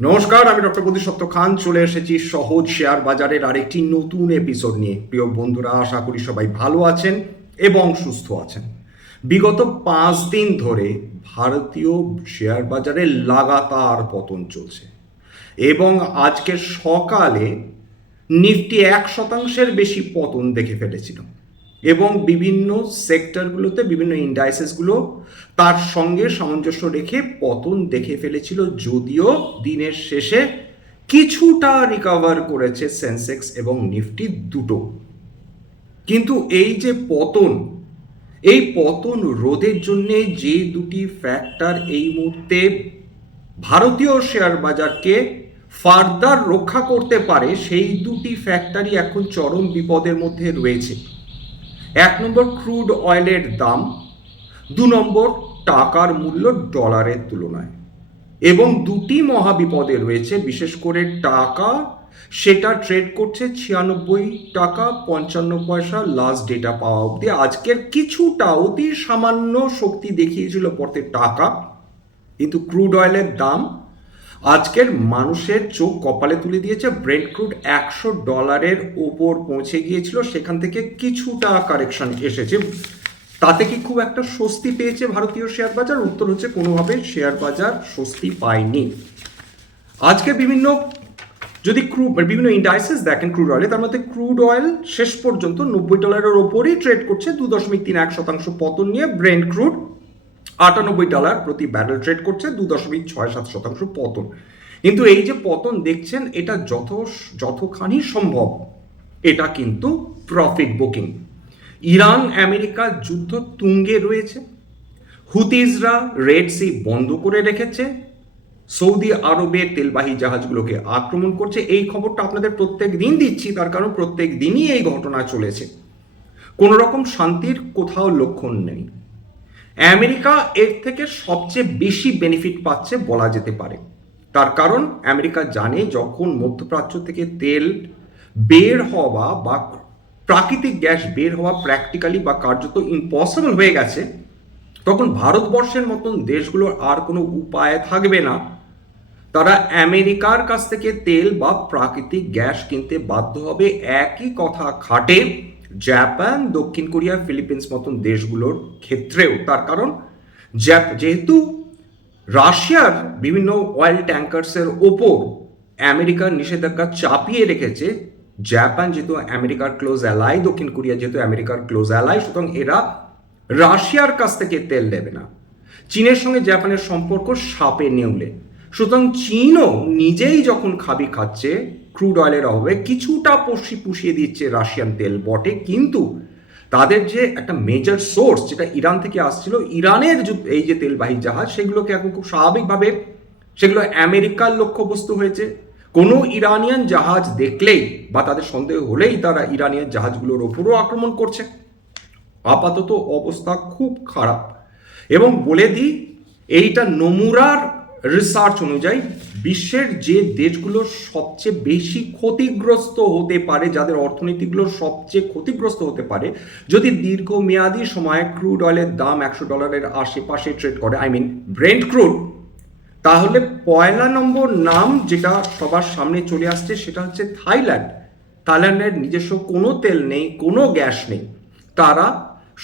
নমস্কার, আমি ডক্টর প্রদীপ খান চলে এসেছি সহজ শেয়ার বাজারের আরেকটি নতুন এপিসোড নিয়ে। প্রিয় বন্ধুরা, আশা করি সবাই ভালো আছেন এবং সুস্থ আছেন। বিগত 5 দিন ধরে ভারতীয় শেয়ার বাজারে লাগাতার পতন চলছে এবং আজকে সকালে নিফটি 1% বেশি পতন দেখে ফেলেছিল এবং বিভিন্ন সেক্টরগুলোতে বিভিন্ন ইন্ডাইসেসগুলো তার সঙ্গে সামঞ্জস্য রেখে পতন দেখে ফেলেছিল, যদিও দিনের শেষে কিছুটা রিকভার করেছে সেন্সেক্স এবং নিফটি দুটো। কিন্তু এই পতন রোধের জন্যে যে দুটি ফ্যাক্টর এই মুহূর্তে ভারতীয় শেয়ার বাজারকে ফার্দার রক্ষা করতে পারে, সেই দুটি ফ্যাক্টরই এখন চরম বিপদের মধ্যে রয়েছে। 1 নম্বর ক্রুড অয়েলের দাম, 2 নম্বর টাকার মূল্য ডলারের তুলনায়। এবং দুটি মহাবিপদে রয়েছে। বিশেষ করে টাকা, সেটা ট্রেড করছে 96 টাকা 55 পয়সা লাস্ট ডেটা পাওয়া অবধি। আজকের কিছুটা অতি সামান্য শক্তি দেখিয়েছিল পড়তে টাকা, কিন্তু ক্রুড অয়েলের দাম আজকের মানুষের চোখ কপালে তুলে দিয়েছে। ব্রেন্ট ক্রুড $100 ওপর পৌঁছে গিয়েছিল, সেখান থেকে কিছুটা কারেকশন এসেছে। তাতে কি খুব একটা স্বস্তি পেয়েছে ভারতীয় শেয়ার বাজার? উত্তর হচ্ছে কোনোভাবে শেয়ার বাজার স্বস্তি পায়নি। আজকে বিভিন্ন ইন্ডাইসেস দেখেন ক্রুড অয়েলে, তার মধ্যে ক্রুড অয়েল শেষ পর্যন্ত $90 ওপরই ট্রেড করছে, 2.31% পতন নিয়ে। ব্রেন্ট ক্রুড $98 প্রতি ব্যারেল ট্রেড করছে, 2.67% পতন। কিন্তু এই যে পতন দেখছেন, এটা যতখানি সম্ভব এটা কিন্তু প্রফিট বুকিং। ইরান আমেরিকা যুদ্ধ তুঙ্গে রয়েছে, হুতিজরা রেড সি বন্ধ করে রেখেছে, সৌদি আরবের তেলবাহী জাহাজগুলোকে আক্রমণ করছে। এই খবরটা আপনাদের প্রত্যেক দিন দিচ্ছি, তার কারণ প্রত্যেক দিনই এই ঘটনা চলেছে। কোনো রকম শান্তির কোথাও লক্ষণ নেই। আমেরিকা এর থেকে সবচেয়ে বেশি বেনিফিট পাচ্ছে বলা যেতে পারে। তার কারণ আমেরিকা জানে, যখন মধ্যপ্রাচ্য থেকে তেল বের হওয়া বা প্রাকৃতিক গ্যাস বের হওয়া প্র্যাকটিক্যালি বা কার্যত ইম্পসিবল হয়ে গেছে, তখন ভারতবর্ষের মতন দেশগুলোর আর কোনো উপায় থাকবে না। তারা আমেরিকার কাছ থেকে তেল বা প্রাকৃতিক গ্যাস কিনতে বাধ্য হবে। একই কথা খাটে জাপান, দক্ষিণ কোরিয়া, ফিলিপিন্স মতন দেশগুলোর ক্ষেত্রেও। তার কারণ যেহেতু রাশিয়ার বিভিন্ন অয়েল ট্যাঙ্কার্সের ওপর আমেরিকার নিষেধাজ্ঞা চাপিয়ে রেখেছে, জাপান যেহেতু আমেরিকার ক্লোজ অ্যালাই, দক্ষিণ কোরিয়া যেহেতু আমেরিকার ক্লোজ অ্যালাই, সুতরাং এরা রাশিয়ার কাছ থেকে তেল নেবে না। চীনের সঙ্গে জাপানের সম্পর্ক সাপে নেউলে, সুতরাং চীনও নিজেই যখন খাচ্ছে ক্রুড অয়েলের অভাবে, কিছুটা পুষিয়ে দিচ্ছে রাশিয়ান তেল বটে, কিন্তু তাদের যে একটা মেজর সোর্স যেটা ইরান থেকে আসছিল, ইরানের এই যে তেলবাহী জাহাজ, সেগুলোকে এখন খুব স্বাভাবিকভাবে সেগুলো আমেরিকার লক্ষ্যবস্তু হয়েছে। কোনো ইরানিয়ান জাহাজ দেখলেই বা তাদের সন্দেহ হলেই তারা ইরানিয়ান জাহাজগুলোর ওপরও আক্রমণ করছে। আপাতত অবস্থা খুব খারাপ। এবং বলে দিই, এইটা নোমুরার রিসার্চ অনুযায়ী বিশ্বের যে দেশগুলো সবচেয়ে বেশি ক্ষতিগ্রস্ত হতে পারে, যাদের অর্থনীতিগুলো সবচেয়ে ক্ষতিগ্রস্ত হতে পারে যদি দীর্ঘমেয়াদী সময়ে ক্রুড অয়েলের দাম $100 আশেপাশে ট্রেড করে, ব্রেন্ট ক্রুড, তাহলে পয়লা নম্বর নাম যেটা সবার সামনে চলে আসছে সেটা হচ্ছে থাইল্যান্ড। থাইল্যান্ডের নিজস্ব কোনো তেল নেই, কোনো গ্যাস নেই, তারা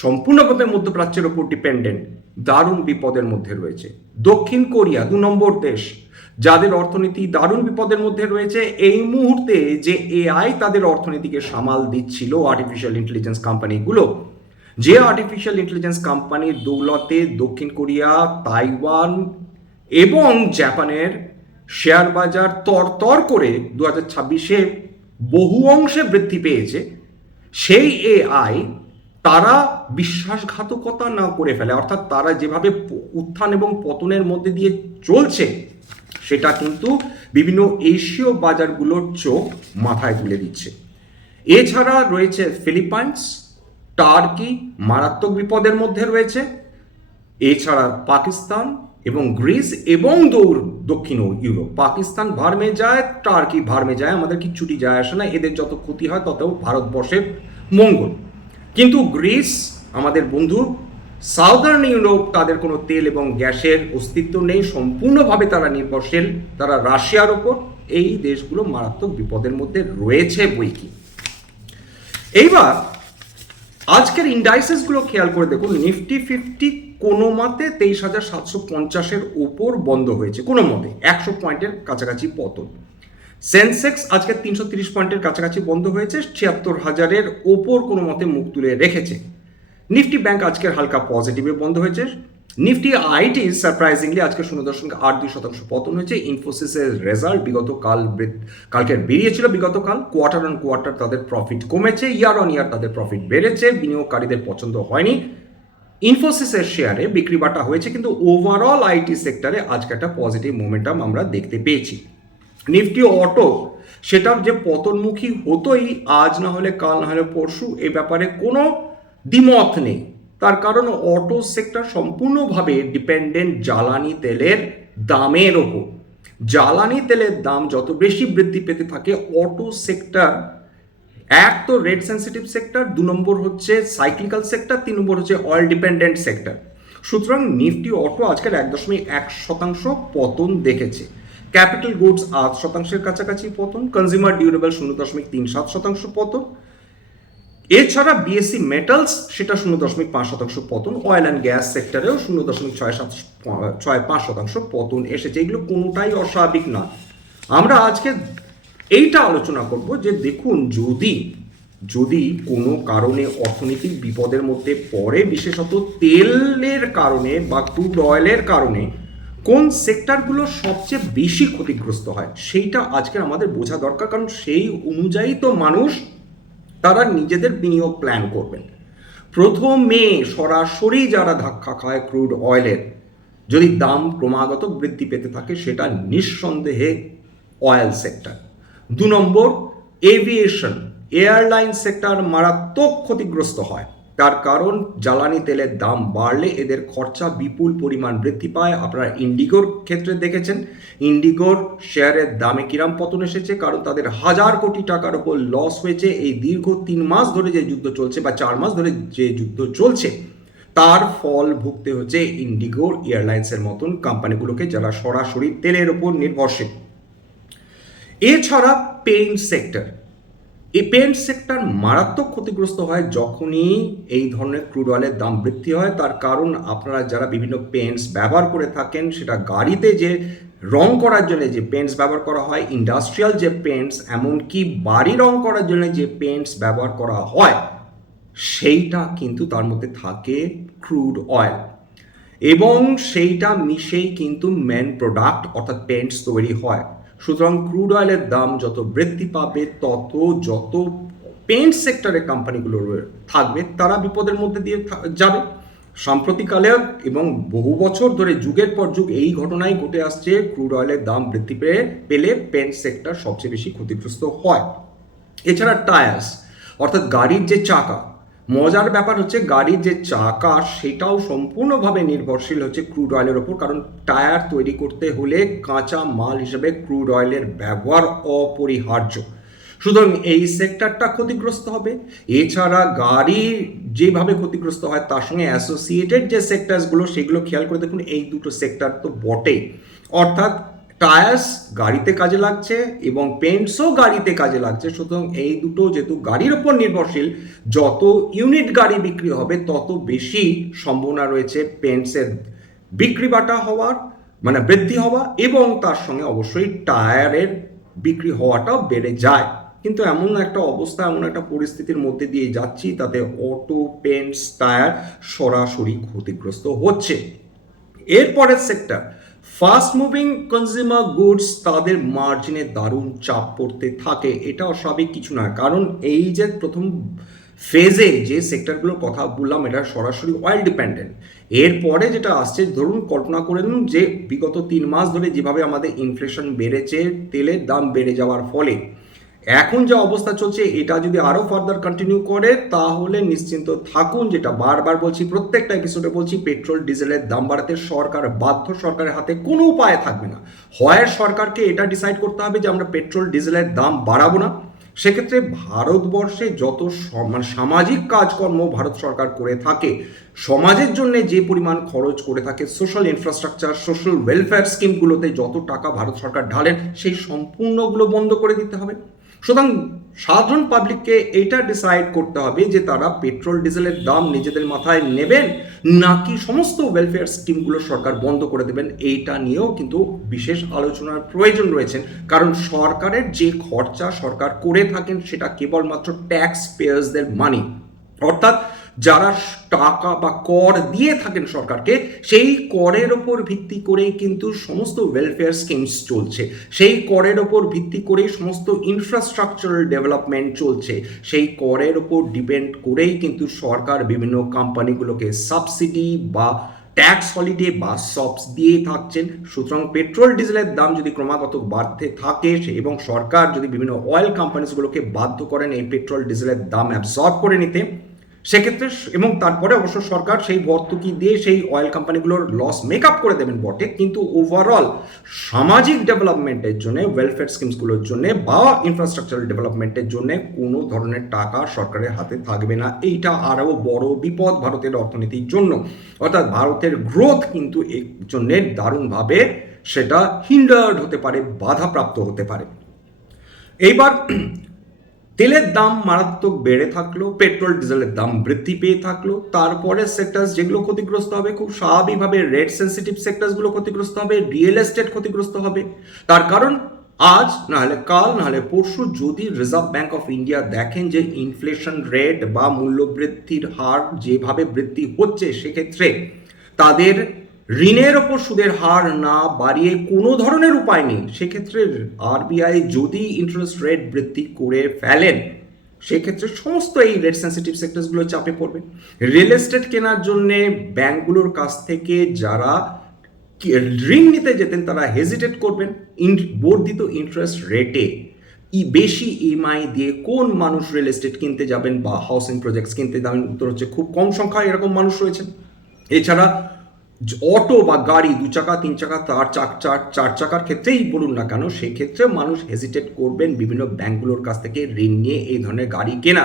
সম্পূর্ণভাবে মধ্যপ্রাচ্যের ওপর ডিপেন্ডেন্ট, দারুণ বিপদের মধ্যে রয়েছে। দক্ষিণ কোরিয়া 2 নম্বর দেশ, যাদের অর্থনীতি দারুণ বিপদের মধ্যে রয়েছে। এই মুহূর্তে যে এআই তাদের অর্থনীতিকে সামাল দিচ্ছিল, আর্টিফিশিয়াল ইন্টেলিজেন্স কোম্পানিগুলো, যে আর্টিফিশিয়াল ইন্টেলিজেন্স কোম্পানির দৌলতে দক্ষিণ কোরিয়া, তাইওয়ান এবং জাপানের শেয়ার বাজার তরতর করে 2026-এ বহু অংশে বৃদ্ধি পেয়েছে, সেই এআই তারা বিশ্বাসঘাতকতা না করে ফেলে, অর্থাৎ তারা যেভাবে উত্থান এবং পতনের মধ্যে দিয়ে চলছে, সেটা কিন্তু বিভিন্ন এশীয় বাজারগুলোর চোখ মাথায় তুলে দিচ্ছে। এছাড়া রয়েছে ফিলিপাইন্স, টার্কি মারাত্মক বিপদের মধ্যে রয়েছে। এছাড়া পাকিস্তান এবং গ্রিস এবং দক্ষিণ ইউরোপ। পাকিস্তান ভার্মে যায়, টার্কি ভার্মে যায়, আমাদের কিচ্ছুটি যায় আসে না, এদের যত ক্ষতি হয় তত ভারতবর্ষের মঙ্গল। কিন্তু গ্রিস আমাদের বন্ধু, সাউদার্ন ইউরোপ, তাদের কোনো তেল এবং গ্যাসের অস্তিত্ব নেই, সম্পূর্ণভাবে তারা নির্ভরশীল তারা রাশিয়ার ওপর। এই দেশগুলো মারাত্মক বিপদের মধ্যে রয়েছে বইকি। এইবার আজকের ইন্ডাইসেসগুলো খেয়াল করে দেখুন, নিফটি 50 কোনো মতে 23,750-এর উপর বন্ধ হয়েছে, কোনো মতে 100 পয়েন্টের কাছাকাছি পতন। সেন্সেক্স আজকে 330 পয়েন্টের কাছাকাছি বন্ধ হয়েছে, 76,000-এর ওপর কোনো মতে মুখ তুলে রেখেছে। নিফটি ব্যাংক আজকের হালকা পজিটিভে বন্ধ হয়েছে। নিফটি আইটি সারপ্রাইজিংলি আজকে 0.82% পতন হয়েছে। ইনফোসিসের রেজাল্ট কালকে বেরিয়েছিল, বিগতকাল কোয়ার্টার অন কোয়ার্টার তাদের প্রফিট কমেছে, ইয়ার অন ইয়ার তাদের প্রফিট বেড়েছে, বিনিয়োগকারীদের পছন্দ হয়নি। ইনফোসিসের শেয়ারে বিক্রি বাটা হয়েছে, কিন্তু ওভারঅল আইটি সেক্টরে আজকে একটা পজিটিভ মোমেন্টাম আমরা দেখতে পেয়েছি। নিফটি অটো সেটা যে পতনমুখী হতোই, আজ না হলে কাল না হলে পরশু, এ ব্যাপারে কোনো দ্বিমত নেই। তার কারণ অটো সেক্টর সম্পূর্ণভাবে ডিপেন্ডেন্ট জ্বালানি তেলের দামের ওপর। জ্বালানি তেলের দাম যত বেশি বৃদ্ধি পেতে থাকে, অটো সেক্টর এক তো রেট সেন্সিটিভ সেক্টর, 2 নম্বর হচ্ছে সাইক্লিক্যাল সেক্টর, 3 নম্বর হচ্ছে অয়েল ডিপেন্ডেন্ট সেক্টর। সুতরাং নিফটি অটো আজকের 1.1% পতন দেখেছে। ক্যাপিটাল গুডস 8%-এর কাছাকাছি পতন, কনজিউমার ডিউরেবল 0.37% পতন। এছাড়া বিএসসি মেটালস সেটা 0.5% পতন, অয়েল অ্যান্ড গ্যাস সেক্টরেও 0.65% পতন এসেছে। এগুলো কোনোটাই অস্বাভাবিক না। আমরা আজকে এইটা আলোচনা করব যে দেখুন, যদি কোনো কারণে অর্থনৈতিক বিপদের মধ্যে পড়ে, বিশেষত তেলের কারণে বা ক্রুড অয়েলের কারণে কোন সেক্টরগুলো সবচেয়ে বেশি ক্ষতিগ্রস্ত হয়, সেইটা আজকে আমাদের বোঝা দরকার। কারণ সেই অনুযায়ী তো মানুষ তারা নিজেদের বিনিয়োগ প্ল্যান করবেন। প্রথমে সরাসরি যারা ধাক্কা খায় ক্রুড অয়েলের, যদি দাম ক্রমাগত বৃদ্ধি পেতে থাকে, সেটা নিঃসন্দেহে অয়েল সেক্টর। 2 নম্বর এভিয়েশন, এয়ারলাইন সেক্টর মারাত্মক ক্ষতিগ্রস্ত হয়। তার কারণ জ্বালানি তেলের দাম বাড়লে এদের খরচা বিপুল পরিমাণ বৃদ্ধি পায়। আপনারা ইন্ডিগোর ক্ষেত্রে দেখেছেন, ইন্ডিগোর শেয়ারের দামে কিরাম পতন এসেছে, কারণ তাদের 1,000 কোটি টাকার উপর লস হয়েছে। এই দীর্ঘ 3 মাস ধরে যে যুদ্ধ চলছে বা 4 মাস ধরে যে যুদ্ধ চলছে, তার ফল ভুগতে হচ্ছে ইন্ডিগোর এয়ারলাইন্সের মতন কোম্পানিগুলোকে, যারা সরাসরি তেলের উপর নির্ভরশীল। এছাড়া পেইন্ট সেক্টর, এই পেইন্ট সেক্টর মারাত্মক ক্ষতিগ্রস্ত হয় যখনই এই ধরনের ক্রুড অয়েলের দাম বৃদ্ধি হয়। তার কারণ আপনারা যারা বিভিন্ন পেন্টস ব্যবহার করে থাকেন, সেটা গাড়িতে যে রং করার জন্য যে পেন্টস ব্যবহার করা হয়, ইন্ডাস্ট্রিয়াল যে পেন্টস, এমনকি বাড়ি রং করার জন্য যে পেন্টস ব্যবহার করা হয়, সেইটা কিন্তু তার মধ্যে থাকে ক্রুড অয়েল, এবং সেইটা মিশেই কিন্তু মেন প্রোডাক্ট অর্থাৎ পেন্টস তৈরি হয়। সুতরাং ক্রুড অয়েলের দাম যত বৃদ্ধি পাবে, যত পেন্ট সেক্টরের কোম্পানিগুলো থাকবে, তারা বিপদের মধ্যে দিয়ে যাবে। সাম্প্রতিককালে এবং বহু বছর ধরে যুগের পর যুগ এই ঘটনাই ঘটে আসছে, ক্রুড অয়েলের দাম বৃদ্ধি পেলে পেন্ট সেক্টর সবচেয়ে বেশি ক্ষতিগ্রস্ত হয়। এছাড়া টায়ার্স অর্থাৎ গাড়ির যে চাকা, মজার ব্যাপার হচ্ছে গাড়ির যে চাকা সেটাও সম্পূর্ণভাবে নির্ভরশীল হচ্ছে ক্রুড অয়েলের ওপর। কারণ টায়ার তৈরি করতে হলে কাঁচা মাল হিসেবে ক্রুড অয়েলের ব্যবহার অপরিহার্য। সুতরাং এই সেক্টরটা ক্ষতিগ্রস্ত হবে। এছাড়া গাড়ির যেভাবে ক্ষতিগ্রস্ত হয়, তার সঙ্গে অ্যাসোসিয়েটেড যে সেক্টরসগুলো, সেগুলো খেয়াল করে দেখুন, এই দুটো সেক্টর তো বটেই। অর্থাৎ টায়ার্স গাড়িতে কাজে লাগছে এবং পেন্টসও গাড়িতে কাজে লাগছে। সুতরাং এই দুটো যেহেতু গাড়ির ওপর নির্ভরশীল, যত ইউনিট গাড়ি বিক্রি হবে, তত বেশি সম্ভাবনা রয়েছে পেন্টসের বিক্রি বাটা হওয়ার, মানে বৃদ্ধি হওয়া, এবং তার সঙ্গে অবশ্যই টায়ারের বিক্রি হওয়াটাও বেড়ে যায়। কিন্তু এমন একটা অবস্থা, এমন একটা পরিস্থিতির মধ্যে দিয়ে যাচ্ছি, তাতে অটো, পেন্টস, টায়ার সরাসরি ক্ষতিগ্রস্ত হচ্ছে। এরপরের sector fast moving consumer goods, তাদের মার্জিনে দারুণ চাপ পড়তে থাকে। এটা অস্বাভাবিক কিছু নয়, কারণ এই যে প্রথম ফেজে যে সেক্টরগুলোর কথা বললাম, এটা সরাসরি অয়েল ডিপেন্ডেন্ট। এরপরে যেটা আসছে, ধরুন কল্পনা করে নিন যে বিগত 3 মাস ধরে যেভাবে আমাদের ইনফ্লেশন বেড়েছে, তেলের দাম বেড়ে যাওয়ার ফলে এখন যে অবস্থা চলছে, এটা যদি আরো ফার্দার কন্টিনিউ করে, তাহলে নিশ্চিন্ত থাকুন, যেটা বারবার বলছি, প্রত্যেকটা এপিসোডে বলছি, পেট্রোল ডিজেলের দাম বাড়াতে সরকার বাধ্য। সরকারের হাতে কোনো উপায় থাকবে না। হয় সরকারকে এটা ডিসাইড করতে হবে যে আমরা পেট্রোল ডিজেলের দাম বাড়াবো না, সেক্ষেত্রে ভারতবর্ষে যত মানে সামাজিক কাজকর্ম ভারত সরকার করে থাকে, সমাজের জন্য যে পরিমাণ খরচ করে থাকে, সোশ্যাল ইনফ্রাস্ট্রাকচার, সোশ্যাল ওয়েলফেয়ার স্কিমগুলোতে যত টাকা ভারত সরকার ঢালেন, সেই সম্পূর্ণগুলো বন্ধ করে দিতে হবে। সুতরাং সাধারণ পাবলিককে এটা ডিসাইড করতে হবে যে তারা পেট্রোল ডিজেলের দাম নিজেদের মাথায় নেবেন নাকি সমস্ত ওয়েলফেয়ার স্কিমগুলো সরকার বন্ধ করে দেবেন। এইটা নিয়েও কিন্তু বিশেষ আলোচনার প্রয়োজন রয়েছে, কারণ সরকারের যে খরচা সরকার করে থাকেন সেটা কেবলমাত্র ট্যাক্স পেয়ার্সদের মানি, অর্থাৎ যারা টাকা বা কর দিয়ে থাকেন সরকারকে, সেই করের ওপর ভিত্তি করেই কিন্তু সমস্ত ওয়েলফেয়ার স্কিমস চলছে, সেই করের ওপর ভিত্তি করেই সমস্ত ইনফ্রাস্ট্রাকচারাল ডেভেলপমেন্ট চলছে, সেই করের ওপর ডিপেন্ড করেই কিন্তু সরকার বিভিন্ন কোম্পানিগুলোকে সাবসিডি বা ট্যাক্স হলিডে বা সবস দিয়ে থাকছেন। সুতরাং পেট্রোল ডিজেলের দাম যদি ক্রমাগত বাড়তে থাকে এবং সরকার যদি বিভিন্ন অয়েল কোম্পানিগুলোকে বাধ্য করেন এই পেট্রোল ডিজেলের দাম অ্যাবসর্ব করে নিতে, সেক্ষেত্রে এবং তারপরে অবশ্য সরকার সেই ভর্তুকি দিয়ে সেই অয়েল কোম্পানিগুলোর লস মেক আপ করে দেবেন বটে, কিন্তু ওভারঅল সামাজিক ডেভেলপমেন্টের জন্য, ওয়েলফেয়ার স্কিমসগুলোর জন্য বা ইনফ্রাস্ট্রাকচারাল ডেভেলপমেন্টের জন্য কোনো ধরনের টাকা সরকারের হাতে থাকবে না। এইটা আরও বড় বিপদ ভারতের অর্থনীতির জন্য, অর্থাৎ ভারতের গ্রোথ কিন্তু এর জন্য দারুণভাবে সেটা হিন্ডার্ড হতে পারে, বাধাপ্রাপ্ত হতে পারে। এইবার তেলের দাম মারাত্মক বেড়ে থাকলো, পেট্রোল ডিজেলের দাম বৃদ্ধি পেয়ে থাকলো, তারপরে সেক্টরস যেগুলো ক্ষতিগ্রস্ত হবে খুব স্বাভাবিকভাবে রেট সেন্সিটিভ সেক্টরসগুলো ক্ষতিগ্রস্ত হবে, রিয়েল এস্টেট ক্ষতিগ্রস্ত হবে। তার কারণ আজ না হলে কাল না হলে পরশু যদি রিজার্ভ ব্যাংক অফ ইন্ডিয়া দেখেন যে ইনফ্লেশন রেট বা মূল্যবৃদ্ধির হার যেভাবে বৃদ্ধি হচ্ছে, সেক্ষেত্রে তাদের ঋণের ওপর সুদের হার না বাড়িয়ে কোনো ধরনের উপায় নেই, সেক্ষেত্রে আরবিআই যদি ইন্টারেস্ট রেট বৃদ্ধি করে ফেলেন, সেক্ষেত্রে সমস্ত এই রেট সেন্সিটিভ সেক্টরসগুলো চাপে পড়বে। রিয়েল এস্টেট কেনার জন্য ব্যাংকগুলোর কাছ থেকে যারা ঋণ নিতে যেতেন তারা হেজিটেট করবেন। বর্ধিত ইন্টারেস্ট রেটে বেশি ইএমআই দিয়ে কোন মানুষ রিয়েল এস্টেট কিনতে যাবেন বা হাউসিং প্রজেক্টস কিনতে যাবেন? উত্তর হচ্ছে খুব কম সংখ্যায় এরকম মানুষ রয়েছেন। এছাড়া অটো বা গাড়ি, 2 চাকা 3 চাকা 4 চাকার ক্ষেত্রেই বলুন না কেন, সেক্ষেত্রে মানুষ হেজিটেট করবেন বিভিন্ন ব্যাংকগুলোর কাছ থেকে ঋণ নিয়ে এই ধরনের গাড়ি কেনা,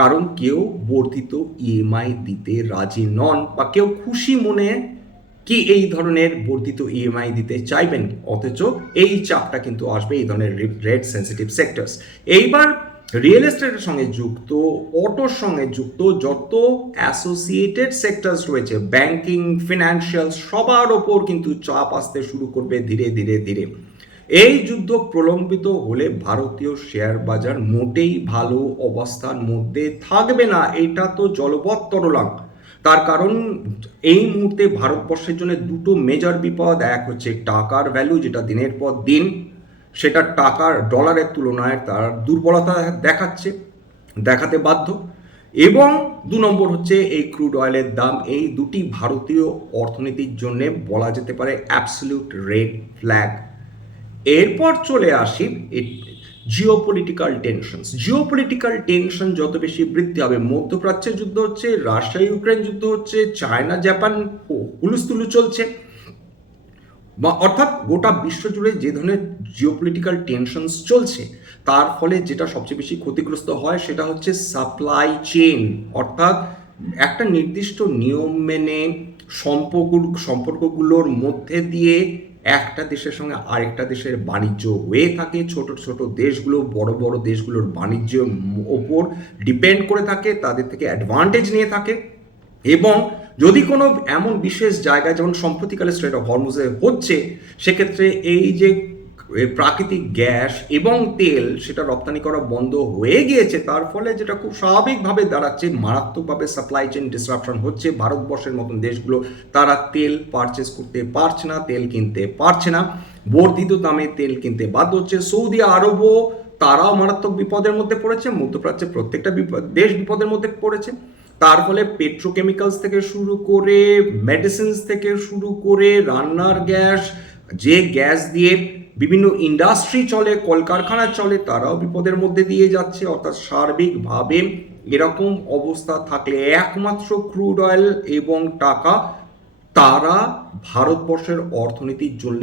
কারণ কেউ বর্ধিত ইএমআই দিতে রাজি নন বা কেউ খুশি মনে কি এই ধরনের বর্ধিত ইএমআই দিতে চাইবেন, অথচ এই চাপটা কিন্তু আসবে এই ধরনের রেট সেন্সিটিভ সেক্টরস। এইবার রিয়েল এস্টেটের সঙ্গে যুক্ত, অটোর সঙ্গে যুক্ত যত অ্যাসোসিয়েটেড সেক্টরস রয়েছে, ব্যাংকিং, ফিনান্সিয়াল, সবার ওপর কিন্তু চাপ আসতে শুরু করবে ধীরে ধীরে ধীরে। এই যুদ্ধ প্রলম্বিত হলে ভারতীয় শেয়ার বাজার মোটেই ভালো অবস্থার মধ্যে থাকবে না, এটা তো জলবৎ তরলাং। তার কারণ এই মুহূর্তে ভারতবর্ষের জন্য দুটো মেজর বিপদ, এক হচ্ছে টাকার ভ্যালু যেটা দিনের পর দিন সেটা টাকার ডলারের তুলনায় তার দুর্বলতা দেখাতে বাধ্য, এবং 2 নম্বর হচ্ছে এই ক্রুড অয়েলের দাম। এই দুটি ভারতীয় অর্থনীতির জন্য বলা যেতে পারে অ্যাবসলিউট রেড ফ্ল্যাগ। এরপর চলে আসি জিওপলিটিক্যাল টেনশন যত বেশি বৃদ্ধি হবে, মধ্যপ্রাচ্যের যুদ্ধ হচ্ছে, রাশিয়া ইউক্রেন যুদ্ধ হচ্ছে, চায়না জাপান হুলুস্থুলু চলছে, বা অর্থাৎ গোটা বিশ্বজুড়ে যে ধরনের জিওপলিটিক্যাল টেনশনস চলছে, তার ফলে যেটা সবচেয়ে বেশি ক্ষতিগ্রস্ত হয় সেটা হচ্ছে সাপ্লাই চেইন, অর্থাৎ একটা নির্দিষ্ট নিয়ম মেনে সম্পর্কগুলোর মধ্যে দিয়ে একটা দেশের সঙ্গে আরেকটা দেশের বাণিজ্য হয়ে থাকে। ছোট ছোট দেশগুলো বড় বড় দেশগুলোর বাণিজ্যের ওপর ডিপেন্ড করে থাকে, তাদের থেকে অ্যাডভান্টেজ নিয়ে থাকে, এবং যদি কোনো এমন বিশেষ জায়গায় যেমন সম্প্রতিকালে স্ট্রেট অফ হরমুজে হচ্ছে, সেক্ষেত্রে এই যে প্রাকৃতিক গ্যাস এবং তেল সেটা রপ্তানি করা বন্ধ হয়ে গিয়েছে, তার ফলে যেটা খুব স্বাভাবিকভাবে দাঁড়াচ্ছে মারাত্মকভাবে সাপ্লাই চেইন ডিসরাপশন হচ্ছে। ভারতবর্ষের মতন দেশগুলো তারা তেল পারচেস করতে পারছে না, তেল কিনতে পারছে না, বর্ধিত দামে তেল কিনতে বাধ্য হচ্ছে। সৌদি আরবও তারাও মারাত্মক বিপদের মধ্যে পড়েছে, মধ্যপ্রাচ্যের প্রত্যেকটা দেশ বিপদের মধ্যে পড়েছে। তার ফলে পেট্রোকেমিক্যালস থেকে শুরু করে, মেডিসিনস থেকে শুরু করে, রান্নার গ্যাস, যে গ্যাস দিয়ে বিভিন্ন ইন্ডাস্ট্রি চলে, কলকারখানা চলে, তারাও বিপদের মধ্যে দিয়ে যাচ্ছে। অর্থাৎ সার্বিকভাবে এরকম অবস্থা থাকলে একমাত্র ক্রুড অয়েল এবং টাকা তারা ভারতবর্ষের অর্থনীতির জন্য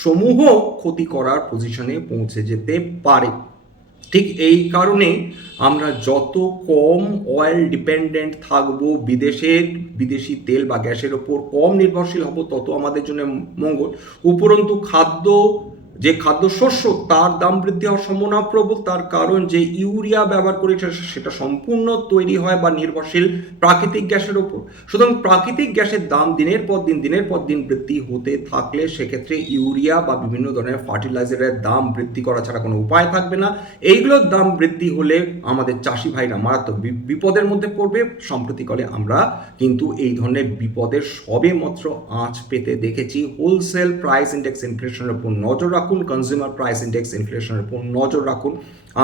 সমূহ ক্ষতি করার পজিশনে পৌঁছে যেতে পারে। ঠিক এই কারণে আমরা যত কম অয়েল ডিপেন্ডেন্ট থাকবো, বিদেশি তেল বা গ্যাসের ওপর কম নির্ভরশীল হব, তত আমাদের জন্য মঙ্গল। উপরন্তু খাদ্যশস্য তার দাম বৃদ্ধি হওয়ার সম্ভাবনা প্রবল, তার কারণ যে ইউরিয়া ব্যবহার করি সেটা সম্পূর্ণ তৈরি হয় বা নির্ভরশীল প্রাকৃতিক গ্যাসের ওপর। সুতরাং প্রাকৃতিক গ্যাসের দাম দিনের পর দিন বৃদ্ধি হতে থাকলে সেক্ষেত্রে ইউরিয়া বা বিভিন্ন ধরনের ফার্টিলাইজারের দাম বৃদ্ধি করা ছাড়া কোনো উপায় থাকবে না। এইগুলোর দাম বৃদ্ধি হলে আমাদের চাষি ভাইরা মারাত্মক বিপদের মধ্যে পড়বে। সম্প্রতিকালে আমরা কিন্তু এই ধরনের বিপদের সবে মাত্র আঁচ পেতে দেখেছি। হোলসেল প্রাইস ইন্ডেক্স ইনফ্লেশনের উপর নজর রাখুন, কনজিউমার প্রাইস ইন্ডেক্স ইনফ্লেশনের উপর নজর রাখুন।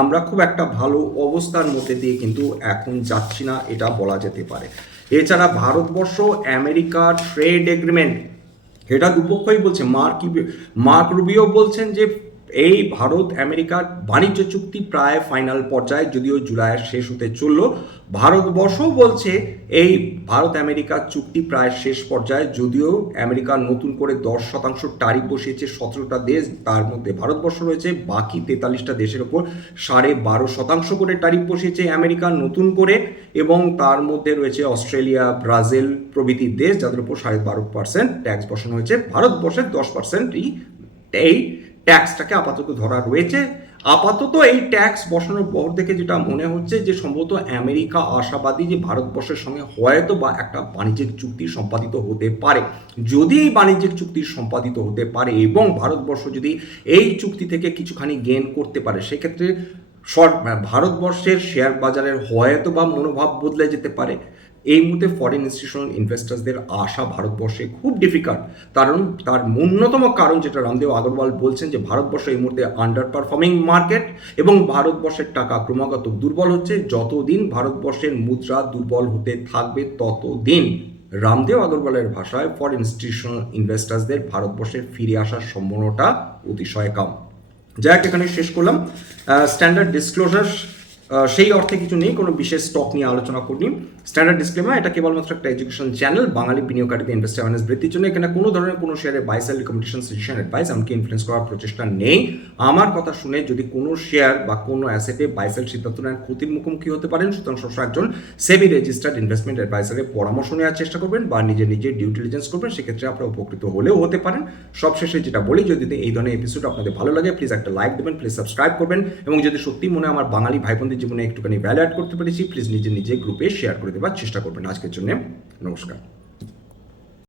আমরা খুব একটা ভালো অবস্থার মধ্যে দিয়ে কিন্তু এখন যাচ্ছি না, এটা বলা যেতে পারে। এছাড়া ভারতবর্ষ আমেরিকা ট্রেড এগ্রিমেন্ট, এটা দুপক্ষই বলছে। মার্ক রুবিও বলছেন যে এই ভারত আমেরিকার বাণিজ্য চুক্তি প্রায় ফাইনাল পর্যায়ে, যদিও জুলাইয়ের শেষ হতে চলল। ভারতবর্ষ বলছে এই ভারত আমেরিকার চুক্তি প্রায় শেষ পর্যায়ে, যদিও আমেরিকা নতুন করে 10% ট্যারিফ বসিয়েছে 17টা দেশ, তার মধ্যে ভারতবর্ষ রয়েছে। বাকি 43টা দেশের ওপর 12.5% করে ট্যারিফ বসিয়েছে আমেরিকা নতুন করে, এবং তার মধ্যে রয়েছে অস্ট্রেলিয়া, ব্রাজিল প্রভৃতি দেশ, যাদের উপর 12.5% ট্যাক্স বসানো হয়েছে। ভারতবর্ষের 10% এই ট্যাক্সটাকে আপাতত ধরা রয়েছে। আপাতত এই ট্যাক্স বসানোর পর থেকে যেটা মনে হচ্ছে যে সম্ভবত আমেরিকা আশাবাদী যে ভারতবর্ষের সঙ্গে হয়তো বা একটা বাণিজ্যিক চুক্তি সম্পাদিত হতে পারে। যদি এই বাণিজ্যিক চুক্তি সম্পাদিত হতে পারে এবং ভারতবর্ষ যদি এই চুক্তি থেকে কিছুখানি গেইন করতে পারে, সেক্ষেত্রে ভারতবর্ষের শেয়ার বাজারের হয়তো বা মনোভাব বদলে যেতে পারে। এই মুহূর্তে ফরেন ইনস্টিটিউশনাল ইনভেস্টার্সদের আসা ভারতবর্ষে খুব ডিফিকাল্ট, কারণ তার ন্যূনতম কারণ যেটা রামদেব আগরওয়াল বলছেন যে ভারতবর্ষ এই মুহূর্তে আন্ডার পারফর্মিং মার্কেট এবং ভারতবর্ষের টাকা ক্রমাগত দুর্বল হচ্ছে। যতদিন ভারতবর্ষের মুদ্রা দুর্বল হতে থাকবে ততদিন রামদেব আগরওয়ালের ভাষায় ফরেন ইনস্টিটিউশনাল ইনভেস্টার্সদের ভারতবর্ষে ফিরে আসার সম্ভাবনাটা অতিশয় কম। যাই হোক, এখানে শেষ করলাম। স্ট্যান্ডার্ড ডিসক্লোজার সেই অর্থে কিছু নেই, কোনো বিশেষ স্টক নিয়ে আলোচনা করিনি। স্ট্যান্ডার্ড ডিসক্লেমার, এটা কেবলমাত্র একটা এডুকেশন চ্যানেল, বাঙালি বিনিয়োগকারীদের ইনভেস্ট অ্যাওয়ারনেস বৃদ্ধির জন্য। এখানে কোনো ধরনের কোনো শেয়ারে buy sell recommendation, suggestion, advice এমনকি ইনফ্লুয়েন্স করার প্রচেষ্টা নেই। আমার কথা শুনে যদি কোনো শেয়ার বা কোনো অ্যাসেটে বাই সেল সিদ্ধান্ত নেন, ক্ষতির মুখোমুখি হতে পারেন। সুতরাং সবসময় একজন সেবি রেজিস্টার্ড ইনভেস্টমেন্ট অ্যাডভাইসারের পরামর্শ নেওয়ার চেষ্টা করবেন বা নিজের ডিউ ডিলিজেন্স করবেন, সেক্ষেত্রে আপনারা উপকৃত হলেও হতে পারেন। সবশেষে যেটা বলি, যদি এই ধরনের এপিসোড আপনাদের ভালো লাগে, প্লিজ একটা লাইক দেবেন, প্লিজ সাবস্ক্রাইব করবেন, এবং যদি সত্যি মনে আমার বাঙালি ভাই বোনদের জীবনে একটুখানি ভ্যালু অ্যাড করতে পেরেছি, প্লিজ নিজে গ্রুপে শেয়ার করে দেওয়ার চেষ্টা করবেন। আজকের জন্য নমস্কার।